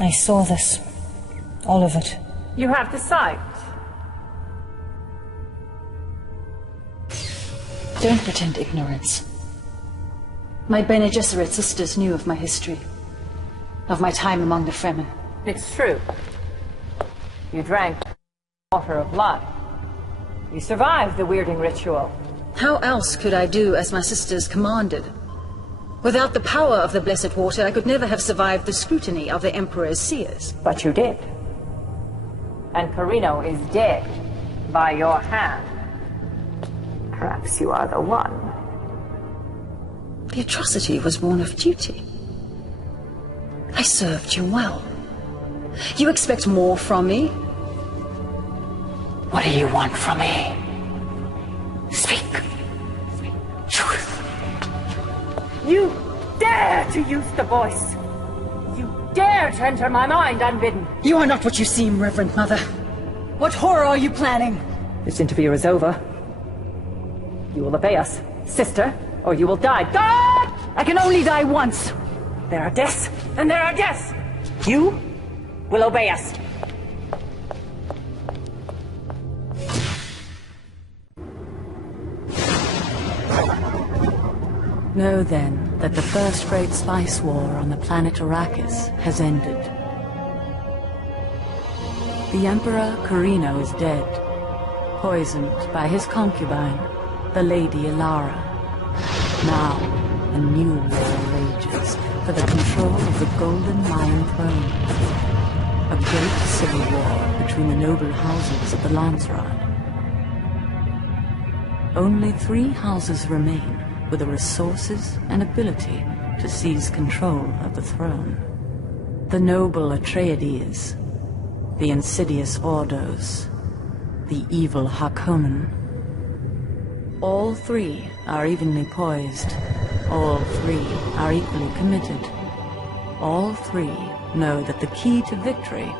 I saw this. All of it. You have the sight. Don't pretend ignorance. My Bene Gesserit sisters knew of my history. Of my time among the Fremen. It's true. You drank water of life. You survived the weirding ritual. How else could I do as my sisters commanded? Without the power of the blessed water, I could never have survived the scrutiny of the Emperor's seers. But you did. And Carino is dead by your hand. Perhaps you are the one. The atrocity was born of duty. I served you well. You expect more from me? What do you want from me? Speak. Truth. You dare to use the voice! You dare to enter my mind unbidden! You are not what you seem, Reverend Mother. What horror are you planning? This interview is over. You will obey us, sister, or you will die. God! I can only die once. There are deaths, and there are deaths! You will obey us. Know then that the first great spice war on the planet Arrakis has ended. The Emperor Carino is dead, poisoned by his concubine, the Lady Ilara. Now, a new war rages for the control of the Golden Lion Throne. A great civil war between the noble houses of the Landsraad. Only 3 houses remain with the resources and ability to seize control of the throne. The noble Atreides, the insidious Ordos, the evil Harkonnen. All 3 are evenly poised. All 3 are equally committed. All 3 know that the key to victory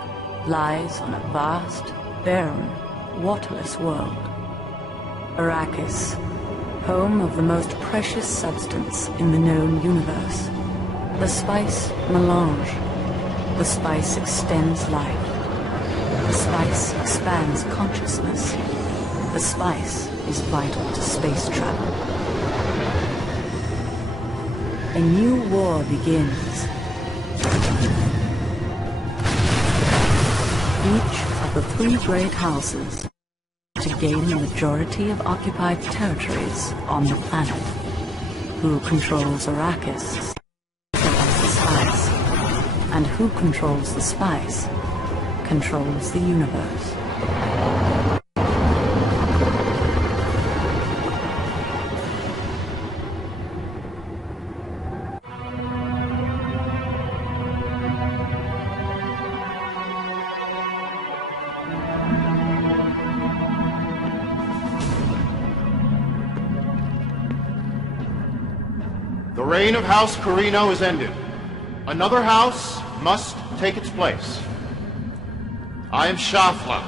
lies on a vast, barren, waterless world. Arrakis, home of the most precious substance in the known universe. The spice melange. The spice extends life. The spice expands consciousness. The spice is vital to space travel. A new war begins. Each of the 3 great houses to gain the majority of occupied territories on the planet. Who controls Arrakis? Controls the spice. And who controls the spice controls the universe. The reign of House Carino is ended. Another house must take its place. I am Shafla.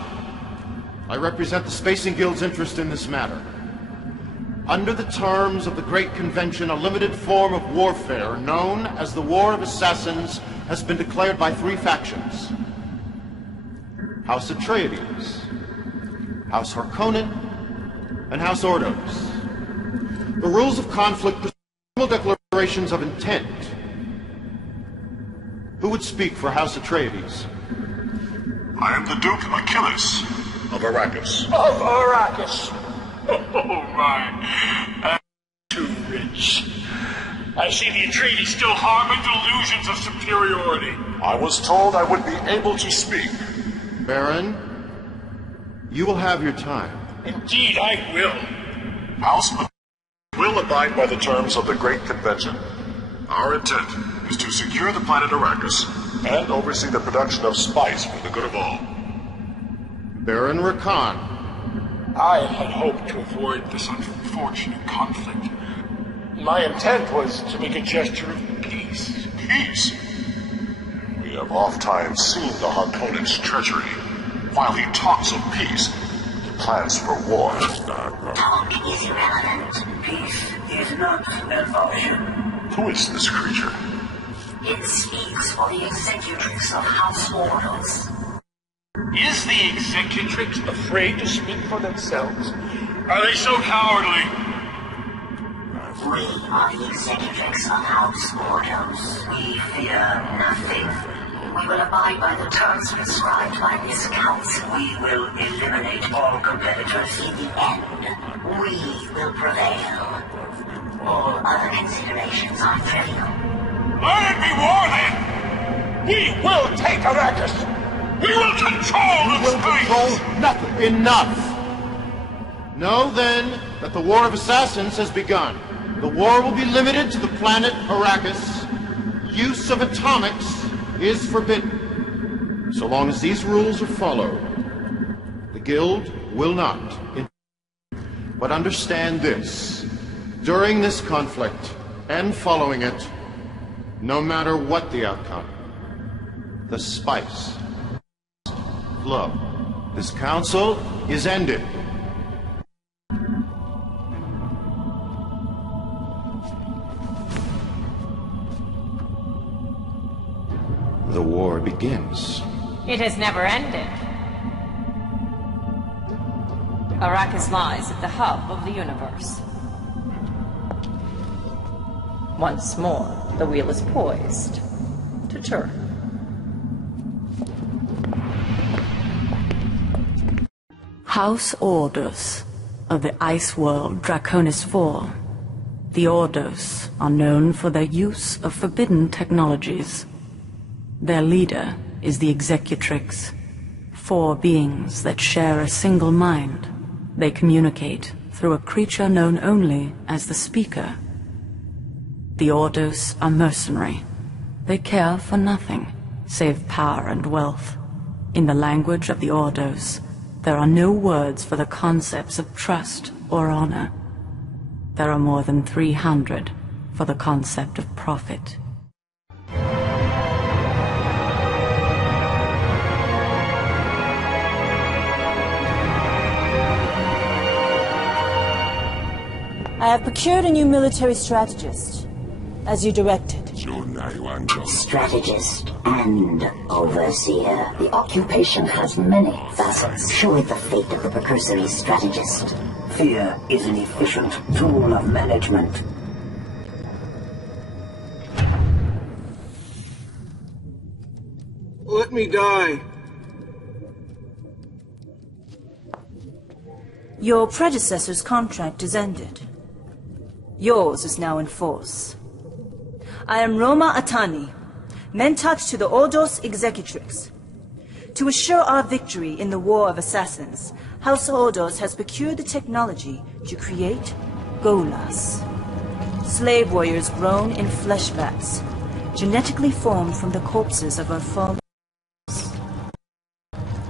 I represent the Spacing Guild's interest in this matter. Under the terms of the Great Convention, a limited form of warfare known as the War of Assassins has been declared by 3 factions. House Atreides, House Harkonnen, and House Ordos. The rules of conflict prescribe declarations of intent. Who would speak for House Atreides? I am the Duke Achilles of Arrakis. Of Arrakis? Oh my, I'm too rich. I see the Atreides still harbor delusions of superiority. I was told I would be able to speak. Baron, you will have your time. Indeed, I will. House will abide by the terms of the Great Convention. Our intent is to secure the planet Arrakis and oversee the production of spice for the good of all. Baron Rakan. I had hoped to avoid this unfortunate conflict. My intent was to make a gesture of peace. Peace? We have oft-times seen the Harkonnen's treachery. While he talks of peace, he plans for war. Talk is irrelevant. Peace is not an option. Who is this creature? It speaks for the executrix of House Ordos. Is the executrix afraid to speak for themselves? Are they so cowardly? We are the executrix of House Ordos. We fear nothing. We will abide by the terms prescribed by this council. We will eliminate all competitors in the end. We will prevail. All other considerations are trivial. Let it be war, then! We will take Arrakis! We will control the space! Control nothing. Enough! Know, then, that the War of Assassins has begun. The war will be limited to the planet Arrakis. Use of atomics is forbidden. So long as these rules are followed, the Guild will not. But understand this. During this conflict, and following it, no matter what the outcome, the spice flow. This council is ended. The war begins. It has never ended. Arrakis lies at the hub of the universe. Once more, the wheel is poised to turn. House Ordos of the ice world Draconis IV. The Ordos are known for their use of forbidden technologies. Their leader is the Executrix, 4 beings that share a single mind. They communicate through a creature known only as the Speaker. The Ordos are mercenary. They care for nothing save power and wealth. In the language of the Ordos, there are no words for the concepts of trust or honor. There are more than 300 for the concept of profit. I have procured a new military strategist, as you directed. Strategist and overseer. The occupation has many facets. Show it the fate of the precursory strategist. Fear is an efficient tool of management. Let me die. Your predecessor's contract is ended. Yours is now in force. I am Roma Atani, Mentat to the Ordos Executrix. To assure our victory in the War of Assassins, House Ordos has procured the technology to create Golas. Slave warriors grown in flesh vats, genetically formed from the corpses of our fallen.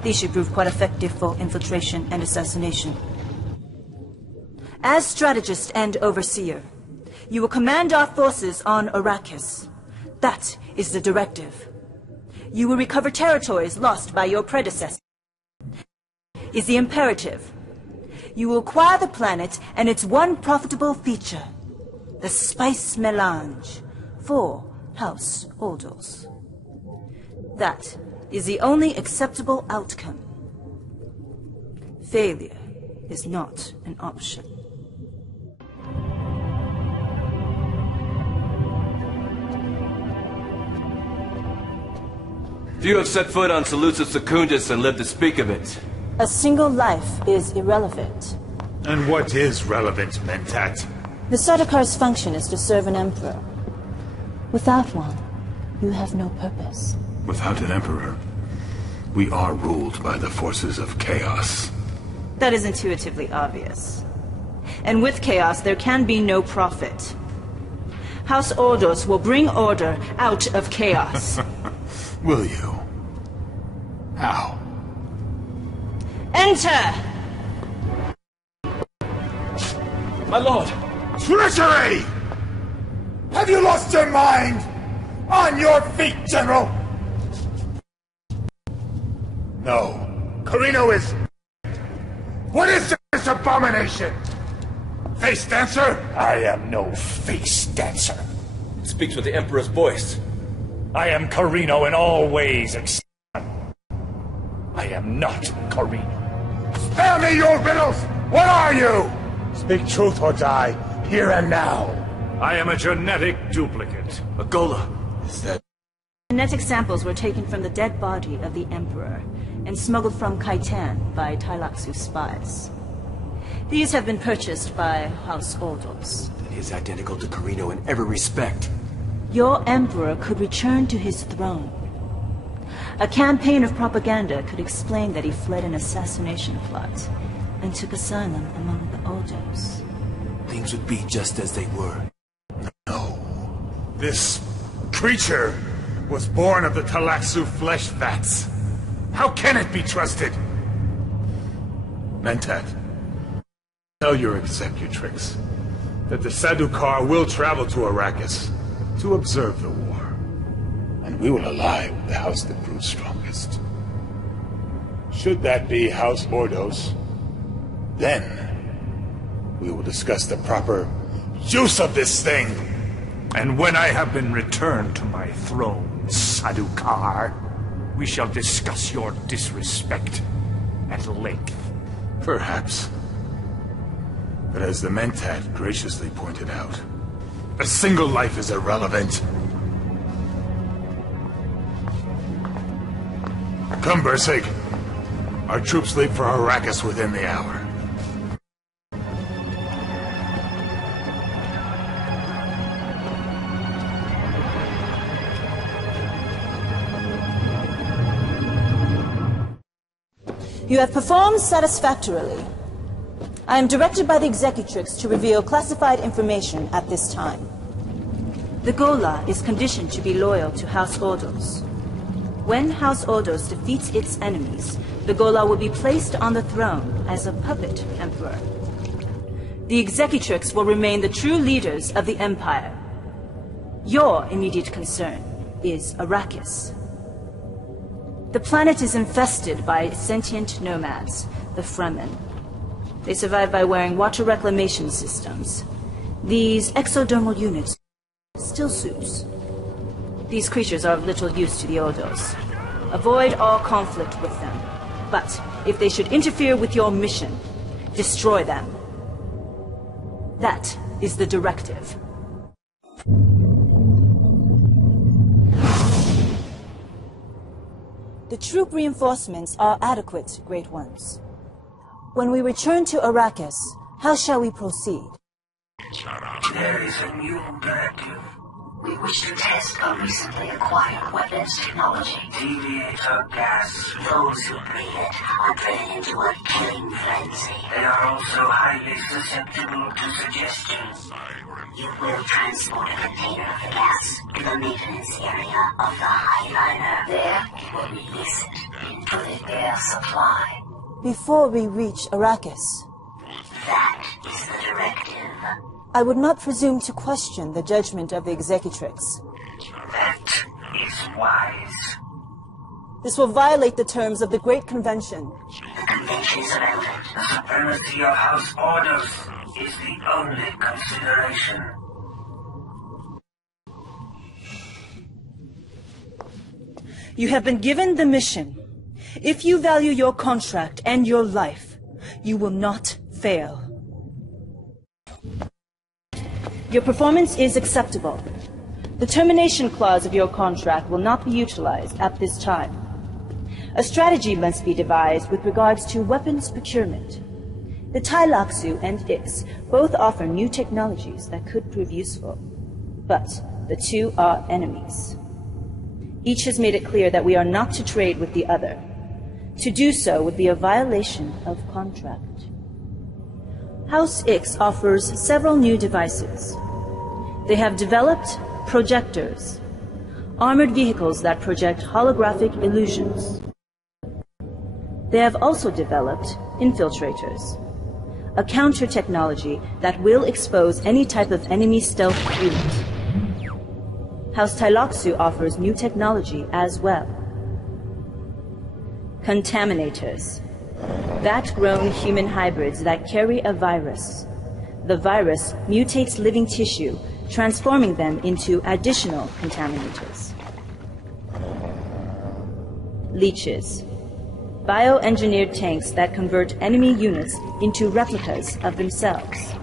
These should prove quite effective for infiltration and assassination. As strategist and overseer, you will command our forces on Arrakis. That is the directive. You will recover territories lost by your predecessor. Is the imperative. You will acquire the planet and its one profitable feature, the spice melange, for House Ordos. That is the only acceptable outcome. Failure is not an option. Few have set foot on Seleucus Secundus and lived to speak of it. A single life is irrelevant. And what is relevant, Mentat? The Sardakar's function is to serve an emperor. Without one, you have no purpose. Without an emperor, we are ruled by the forces of chaos. That is intuitively obvious. And with chaos, there can be no profit. House Ordos will bring order out of chaos. Will you? How? Enter! My lord! Treachery! Have you lost your mind? On your feet, General! No. Carino is... What is this abomination? Face dancer? I am no face dancer. It speaks with the Emperor's voice. I am Carino in all ways except I am not Carino. Spare me your riddles! What are you? Speak truth or die, here and now. I am a genetic duplicate. A Gola. Is that... Genetic samples were taken from the dead body of the Emperor and smuggled from Kaitan by Tailaxu spies. These have been purchased by House Ordos. He is identical to Carino in every respect. Your Emperor could return to his throne. A campaign of propaganda could explain that he fled an assassination plot and took asylum among the Ordos. Things would be just as they were. No. This creature was born of the Tailaxu flesh vats. How can it be trusted? Mentat, tell your executrix that the Sadukar will travel to Arrakis to observe the war. And we will ally with the house that proves strongest. Should that be House Ordos, then we will discuss the proper use of this thing. And when I have been returned to my throne, Sadukar, we shall discuss your disrespect at length. Perhaps. But as the Mentat graciously pointed out, a single life is irrelevant. Come, Bursig. Our troops leave for Arrakis within the hour. You have performed satisfactorily. I am directed by the Executrix to reveal classified information at this time. The Gola is conditioned to be loyal to House Ordos. When House Ordos defeats its enemies, the Gola will be placed on the throne as a puppet emperor. The Executrix will remain the true leaders of the Empire. Your immediate concern is Arrakis. The planet is infested by sentient nomads, the Fremen. They survive by wearing water reclamation systems. These exodermal units are still suits. These creatures are of little use to the Ordos. Avoid all conflict with them. But if they should interfere with your mission, destroy them. That is the directive. The troop reinforcements are adequate, Great Ones. When we return to Arrakis, how shall we proceed? There is a new directive. We wish to test our recently acquired weapons technology. Deviator gas. Those who breathe it are driven into a killing frenzy. They are also highly susceptible to suggestions. You will transport a container of the gas to the maintenance area of the Highliner. There, you will release it into the air supply. Before we reach Arrakis. That is the directive. I would not presume to question the judgment of the Executrix. That is wise. This will violate the terms of the Great Convention. The convention is irrelevant. The supremacy of House Ordos is the only consideration. You have been given the mission. If you value your contract and your life, you will not fail. Your performance is acceptable. The termination clause of your contract will not be utilized at this time. A strategy must be devised with regards to weapons procurement. The Tailaxu and Ix both offer new technologies that could prove useful. But the two are enemies. Each has made it clear that we are not to trade with the other. To do so would be a violation of contract. House Ix offers several new devices. They have developed projectors, armored vehicles that project holographic illusions. They have also developed infiltrators, a counter-technology that will expose any type of enemy stealth unit. House Tailaxu offers new technology as well. Contaminators, bat-grown human hybrids that carry a virus. The virus mutates living tissue, transforming them into additional contaminators. leeches. Bioengineered tanks that convert enemy units into replicas of themselves.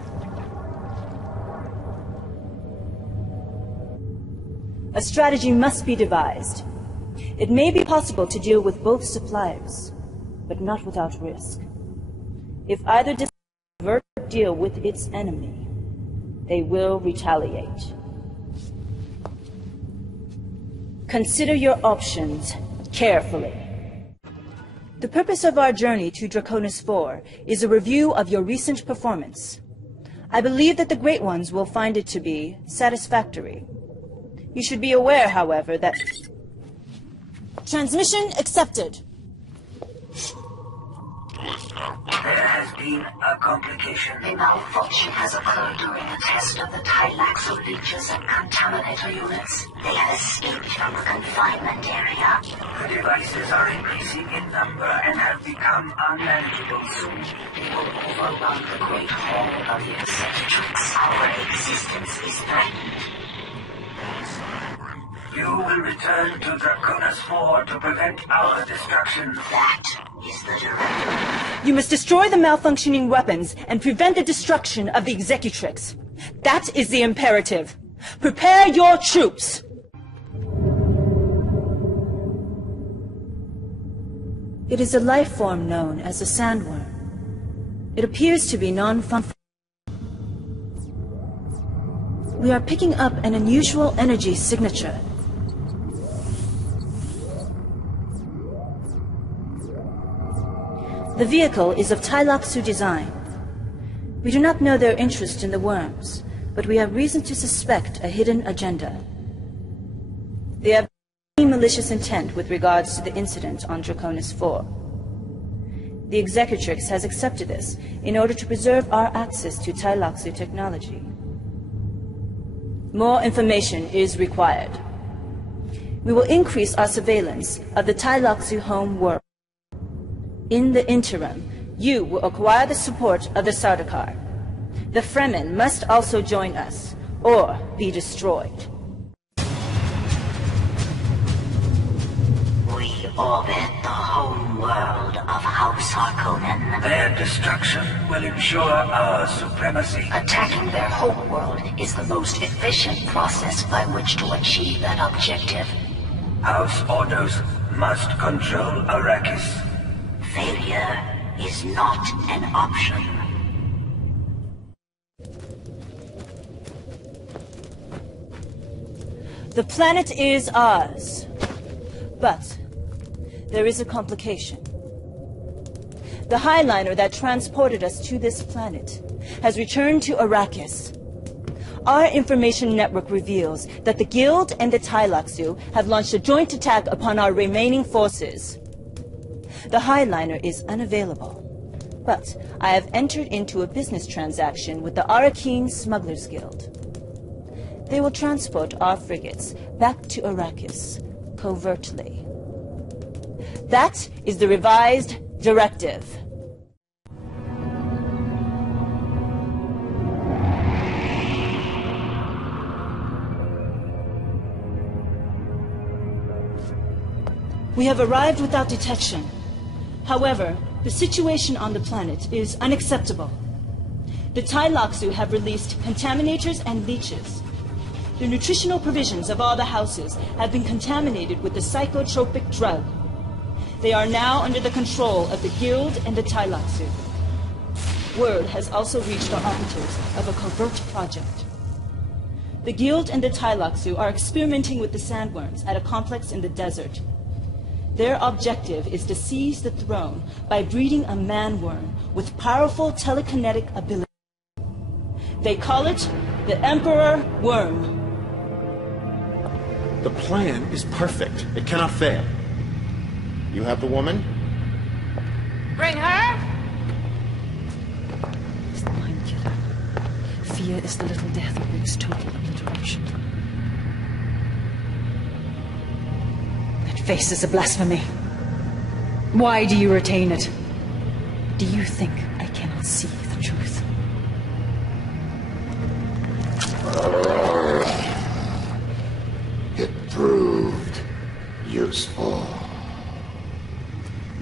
A strategy must be devised. It may be possible to deal with both suppliers, but not without risk. If either convert or deal with its enemy, they will retaliate. Consider your options carefully. The purpose of our journey to Draconis IV is a review of your recent performance. I believe that the Great Ones will find it to be satisfactory. You should be aware, however, that... Transmission accepted. There has been a complication. A malfunction has occurred during the test of the Tylaxo leeches and contaminator units. They have escaped from the confinement area. The devices are increasing in number and have become unmanageable soon. They will overrun the Great Hall of the Executrix. Our existence is threatened. You will return to Draconis IV to prevent our destruction. That is the directive. You must destroy the malfunctioning weapons and prevent the destruction of the Executrix. That is the imperative. Prepare your troops! It is a life form known as a sandworm. It appears to be non-functional. We are picking up an unusual energy signature. The vehicle is of Tylaxu design. We do not know their interest in the worms, but we have reason to suspect a hidden agenda. They have any malicious intent with regards to the incident on Draconis IV. The Executrix has accepted this in order to preserve our access to Tylaxu technology. More information is required. We will increase our surveillance of the Tylaxu home world. In the interim, you will acquire the support of the Sardaukar. The Fremen must also join us, or be destroyed. We orbit the home world of House Harkonnen. Their destruction will ensure our supremacy. Attacking their home world is the most efficient process by which to achieve that objective. House Ordos must control Arrakis. Failure is not an option. The planet is ours. But there is a complication. The Highliner that transported us to this planet has returned to Arrakis. Our information network reveals that the Guild and the Tylaxu have launched a joint attack upon our remaining forces. The Highliner is unavailable, but I have entered into a business transaction with the Arrakeen Smugglers Guild. They will transport our frigates back to Arrakis, covertly. That is the revised directive. We have arrived without detection. However, the situation on the planet is unacceptable. The Tylaxu have released contaminators and leeches. The nutritional provisions of all the houses have been contaminated with the psychotropic drug. They are now under the control of the Guild and the Tylaxu. Word has also reached our operatives of a covert project. The Guild and the Tylaxu are experimenting with the sandworms at a complex in the desert. Their objective is to seize the throne by breeding a man-worm with powerful telekinetic ability. They call it the Emperor Worm. The plan is perfect. It cannot fail. You have the woman? Bring her! It's the mind killer. Fear is the little death that brings total obliteration. That face is a blasphemy. Why do you retain it? Do you think I cannot see the truth? It proved useful.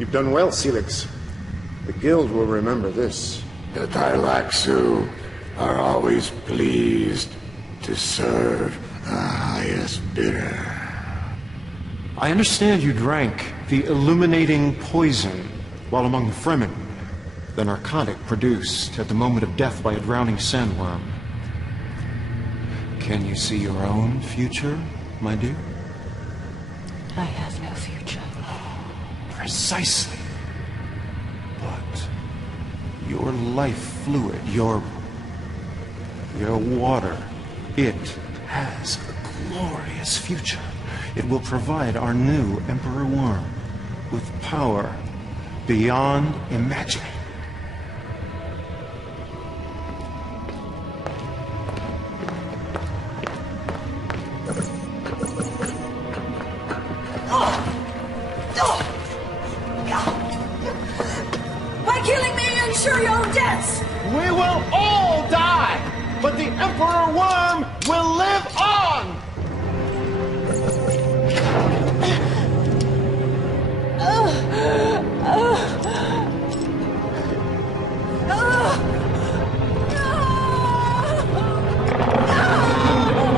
You've done well, Celix. The Guild will remember this. The Thylaxu are always pleased to serve the highest bidder. I understand you drank the illuminating poison while among the Fremen, the narcotic produced at the moment of death by a drowning sandworm. Can you see your own future, my dear? I have no future. Precisely. But your life fluid, your water, it has a glorious future. It will provide our new Emperor Worm with power beyond imagining. By killing me, you ensure your own deaths! We will all die, but the Emperor Worm will live on!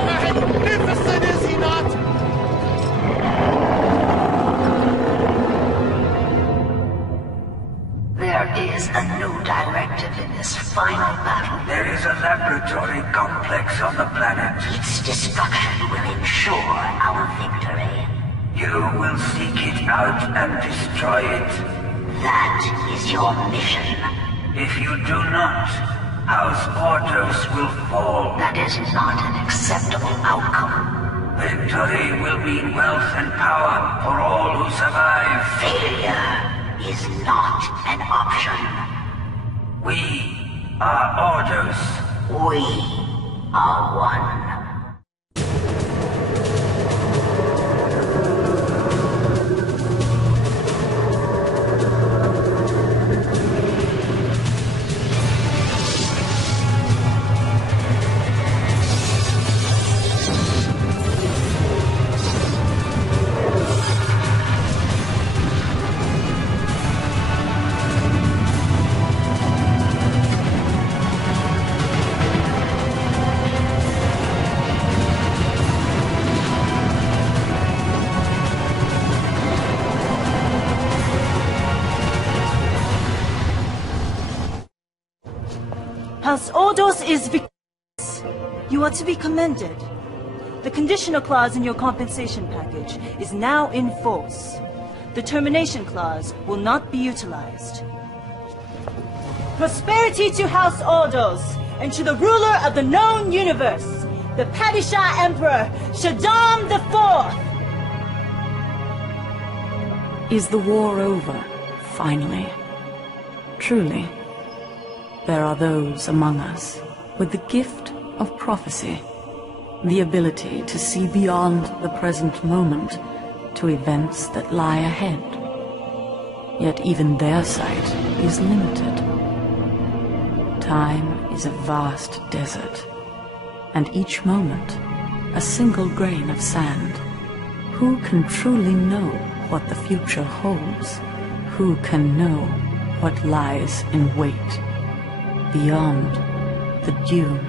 Magnificent, is he not? There is a new directive in this final battle. There is a laboratory complex on the planet. Its destruction will ensure our victory. You will seek it out and destroy it. That is your mission. If you do not, House Ordos will fall. That is not an acceptable outcome. Victory will mean wealth and power for all who survive. Failure is not an option. We are Ordos. We are one. House Ordos is victorious. You are to be commended. The conditional clause in your compensation package is now in force. The termination clause will not be utilized. Prosperity to House Ordos and to the ruler of the known universe, the Padishah Emperor, Shaddam IV! Is the war over, finally? Truly, there are those among us with the gift of prophecy, the ability to see beyond the present moment to events that lie ahead. Yet even their sight is limited. Time is a vast desert, and each moment a single grain of sand. Who can truly know what the future holds? Who can know what lies in wait beyond the Dune?